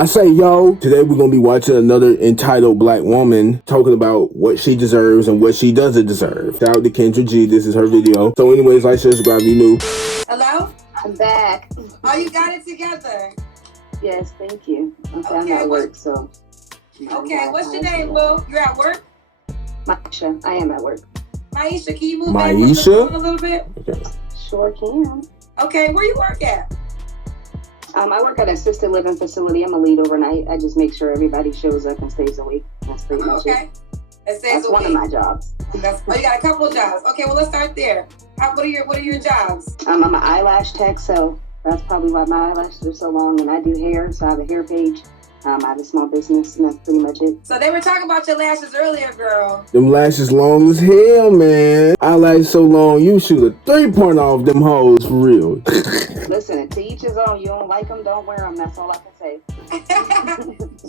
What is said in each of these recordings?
I say, yo, today we're going to be watching another entitled black woman talking about what she deserves and what she doesn't deserve. Shout out to Kendra G. This is her video. So anyways, like, share, subscribe if you new. Hello? I'm back. Oh, you got it together. Yes, thank you. Okay, I'm at work, so. Okay, what's your name, boo? You're at work? Maisha, I am at work. Maisha, can you move Maisha? a little bit? Okay. Sure can. Okay, where you work at? I work at an assisted living facility. I'm a lead overnight. I just make sure everybody shows up and stays awake. That's pretty much it. That's one of my jobs. You got a couple of jobs. Okay, well, let's start there. What are your jobs? I'm an eyelash tech, so that's probably why my eyelashes are so long. And I do hair, so I have a hair page. I have a small business, and that's pretty much it. So they were talking about your lashes earlier, girl. Them lashes long as hell, man. Eyelashes so long, you shoot a 3-point off them hoes for real. Listen, to each his own. You don't like them, don't wear them. That's all I can say.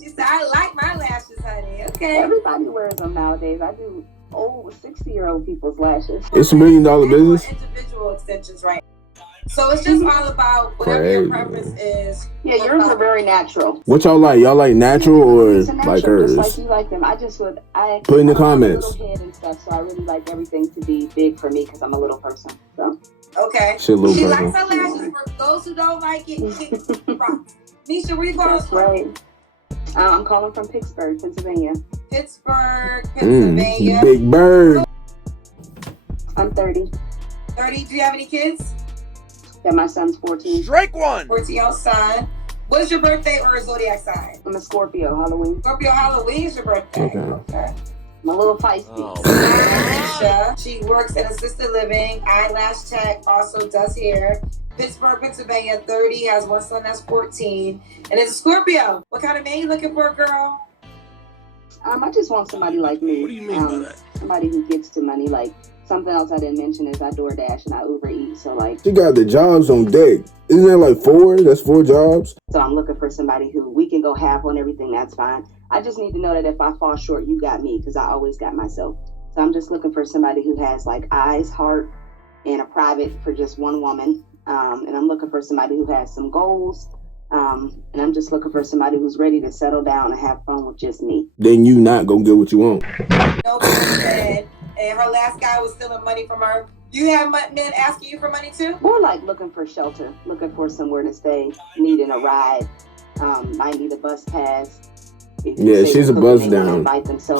She said, I like my lashes, honey. Okay. Everybody wears them nowadays. I do old 60-year-old people's lashes. It's $1 million business. Individual extensions, right? So it's just all about whatever your preference is. Yeah, yours are very natural. What y'all like? Y'all like natural or like hers? Just like you like them. Put in the comments. Little head and stuff, so I really like everything to be big for me because I'm a little person. So. Okay. She likes her lashes. For those who don't like it, she rocks. Nisha, where you going? That's right. I'm calling from Pittsburgh, Pennsylvania. Pittsburgh, Pennsylvania. Big bird. I'm 30. 30. Do you have any kids? Yeah, my son's 14. Strike one. 14-year-old son. What is your birthday or a zodiac sign? I'm a Scorpio, Halloween. Scorpio, Halloween is your birthday. Okay. I'm a little feisty. Oh. She works in assisted living, eyelash tech, also does hair. Pittsburgh, Pennsylvania, 30, has one son that's 14, and is a Scorpio. What kind of man you looking for, girl? I just want somebody like me. What do you mean by that? Somebody who gets to money. Like, something else I didn't mention is I DoorDash and I Uber Eat. So, like, She got the jobs on deck. Isn't there like 4? That's 4 jobs. So I'm looking for somebody who we can go half on everything. That's fine. I just need to know that if I fall short, you got me, because I always got myself. So I'm just looking for somebody who has like eyes, heart, and a private for just one woman. And I'm looking for somebody who has some goals. And I'm just looking for somebody who's ready to settle down and have fun with just me. Then you not gonna get what you want. No said, and her last guy was stealing money from her. You have men asking you for money too? More like looking for shelter, looking for somewhere to stay, needing a ride, might need a bus pass. Yeah, she's a buzz down.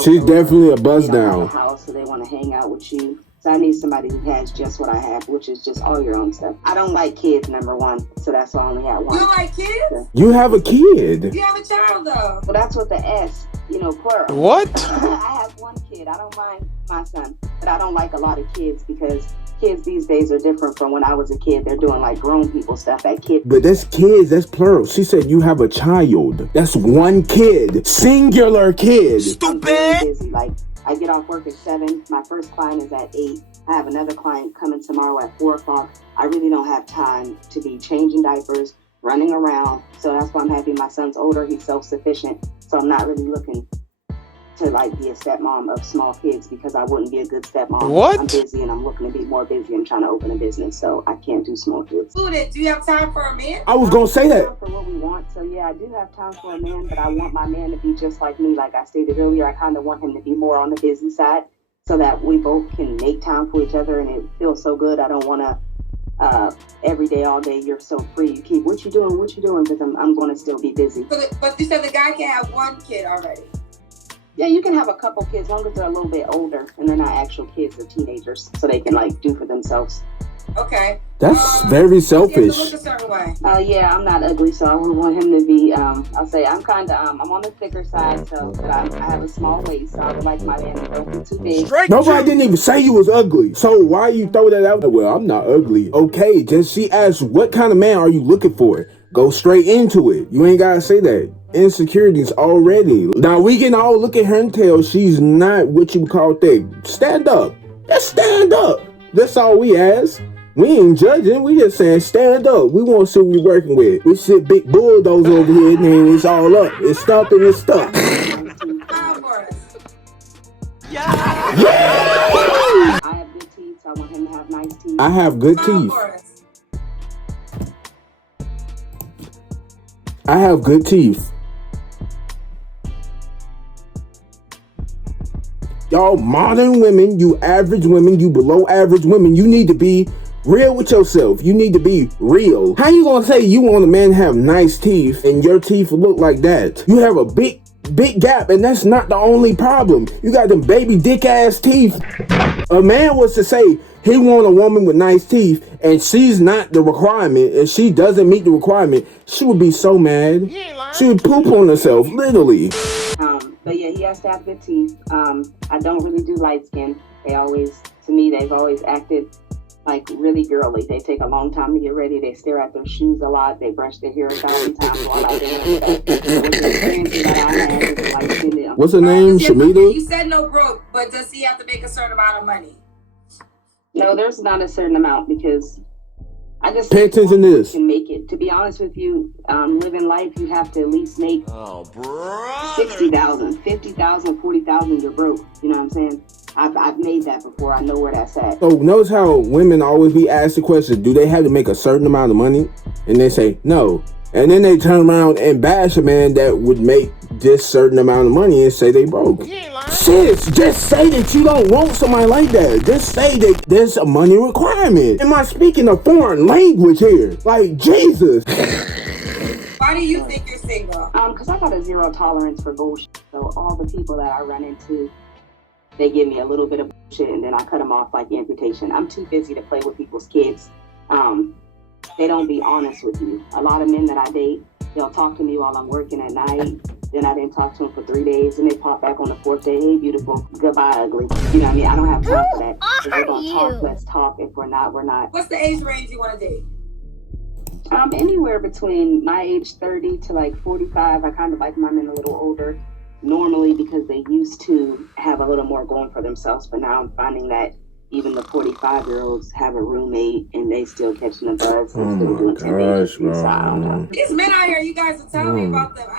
She's definitely a buzz down. House, so they want to hang out with you. So I need somebody who has just what I have, which is just all your own stuff. I don't like kids, number one, so that's why I only have one. You don't like kids? So. You have a kid. You have a child, though. Well, that's what the S, plural. What? I have one kid. I don't mind my son, but I don't like a lot of kids because kids these days are different from when I was a kid. They're doing like grown people stuff at kids. But that's kids. That's plural. She said you have a child. That's one kid. Singular kid. I'm very busy. Like, I get off work at 7. My first client is at 8. I have another client coming tomorrow at 4 o'clock. I really don't have time to be changing diapers, running around. So that's why I'm happy my son's older. He's self-sufficient. So I'm not really looking to like be a stepmom of small kids because I wouldn't be a good stepmom. What? I'm busy and I'm looking to be more busy. I'm trying to open a business, so I can't do small kids. Do you have time for a man? I was gonna say that. For what we want, so yeah, I do have time for a man, but I want my man to be just like me. Like I stated earlier, I kind of want him to be more on the busy side so that we both can make time for each other and it feels so good. I don't want to every day, all day, you're so free. You keep, what you doing, because I'm going to still be busy. But you said the guy can have one kid already. Yeah, you can have a couple kids, as long as they're a little bit older and they're not actual kids or teenagers, so they can like do for themselves. Okay. That's very selfish. Look a certain way. Yeah, I'm not ugly, so I would want him to be. I'll say I'm kind of. I'm on the thicker side, so but I have a small waist, so I would like my man to don't be too big. Nobody didn't even say you was ugly. So why you throw that out? Well, I'm not ugly. Okay, just she asked, what kind of man are you looking for? Go straight into it. You ain't gotta say that. Insecurities already. Now we can all look at her and tell she's not what you call thick. Stand up. Just stand up. That's all we ask. We ain't judging. We just saying stand up. We want to see what we're working with. We sit big bulldozer over here and then it's all up. It's stuck and it's stuck. Yeah. I have good teeth, so I want him to have nice teeth. I have good teeth. I have good teeth. y'all modern women, you average women, you below average women, you need to be real with yourself. You need to be real. How you gonna say you want a man to have nice teeth and your teeth look like that? You have a big gap, and that's not the only problem. You got them baby dick ass teeth. A man was to say he want a woman with nice teeth and she's not the requirement, and she doesn't meet the requirement, she would be so mad. She would poop on herself, literally. But yeah, he has to have good teeth. I don't really do light skin. They've always acted like really girly. They take a long time to get ready. They stare at their shoes a lot. They brush their hair 1,000 times while out there. What's her name? Shamita? You said no broke, but does he have to make a certain amount of money? No, there's not a certain amount, because I just pay attention to this. Can make it. To be honest with you, living life, you have to at least make 60,000, 50,000, 40,000. You're broke. You know what I'm saying? I've made that before. I know where that's at. So notice how women always be asked the question, do they have to make a certain amount of money? And they say no. And then they turn around and bash a man that would make this certain amount of money and say they broke. Sis, just say that you don't want somebody like that. Just say that there's a money requirement. Am I speaking a foreign language here? Like, Jesus. Why do you think you're single? Because I got a zero tolerance for bullshit. So all the people that I run into, they give me a little bit of bullshit and then I cut them off like amputation. I'm too busy to play with people's kids. They don't be honest with you. A lot of men that I date, they'll talk to me while I'm working at night. Then I didn't talk to them for 3 days, and they pop back on the 4th day. Hey, beautiful. Goodbye, ugly. You know what I mean? I don't have time for that. If we're going to talk, let's talk. If we're not, we're not. What's the age range you want to date? Anywhere between my age 30 to like 45. I kind of like my men a little older, normally because they used to have a little more going for themselves. But now I'm finding that even the 45-year-olds have a roommate and they still catching the buzz and still doing 10 days. So I don't know. These men out here, you guys are telling me about them.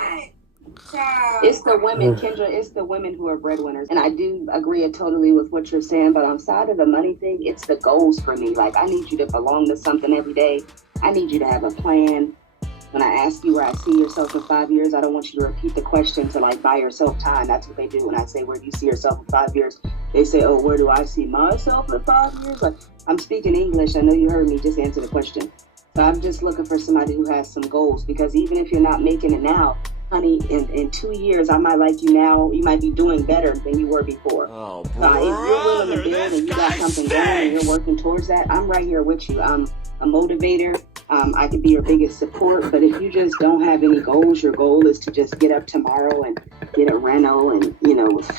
It's the women, Kendra. It's the women who are breadwinners. And I do agree totally with what you're saying, but outside of the money thing, it's the goals for me. Like, I need you to belong to something every day. I need you to have a plan. When I ask you where I see yourself in 5 years, I don't want you to repeat the question to like buy yourself time. That's what they do when I say, where do you see yourself in 5 years? They say, oh, where do I see myself in 5 years? Like, I'm speaking English. I know you heard me. Just answer the question. So I'm just looking for somebody who has some goals, because even if you're not making it now, honey, in 2 years, I might like you now. You might be doing better than you were before. Oh, if you're willing to build and you got something going and you're working towards that, I'm right here with you. I'm a motivator. I could be your biggest support. But if you just don't have any goals, your goal is to just get up tomorrow and get a reno and,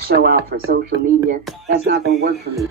show out for social media, that's not going to work for me.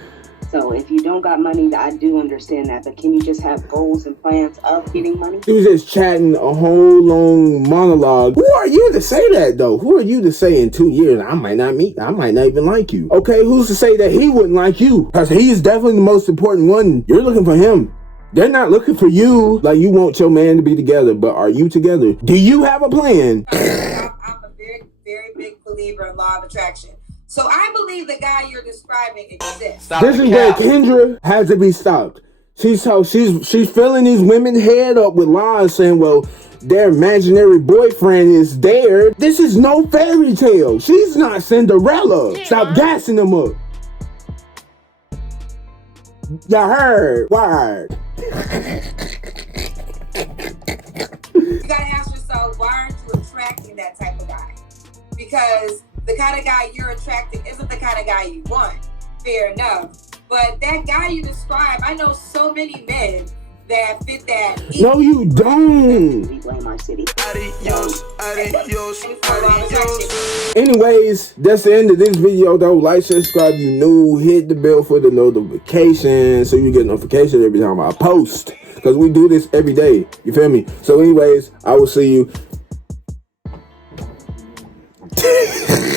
So if you don't got money, I do understand that. But can you just have goals and plans of getting money? He was just chatting a whole long monologue. Who are you to say that, though? Who are you to say in 2 years, I might not even like you? Okay, who's to say that he wouldn't like you? Because he's definitely the most important one. You're looking for him. They're not looking for you. Like, you want your man to be together, but are you together? Do you have a plan? I'm a very, very big believer in law of attraction. So I believe the guy you're describing exists. This is where Kendra has to be stopped. She's filling these women head up with lies, saying, well, their imaginary boyfriend is there. This is no fairy tale. She's not Cinderella. Stop gassing them up. Y'all heard. Word. You gotta ask yourself, why aren't you attracting that type of guy? Because the kind of guy you're attracting isn't the kind of guy you want. Fair enough. But that guy you describe, I know so many men that fit that. No, you don't. We blame our city. Anyways, that's the end of this video, though. Like, subscribe if you new. Hit the bell for the notification so you get notifications every time I post. Because we do this every day. You feel me? So anyways, I will see you.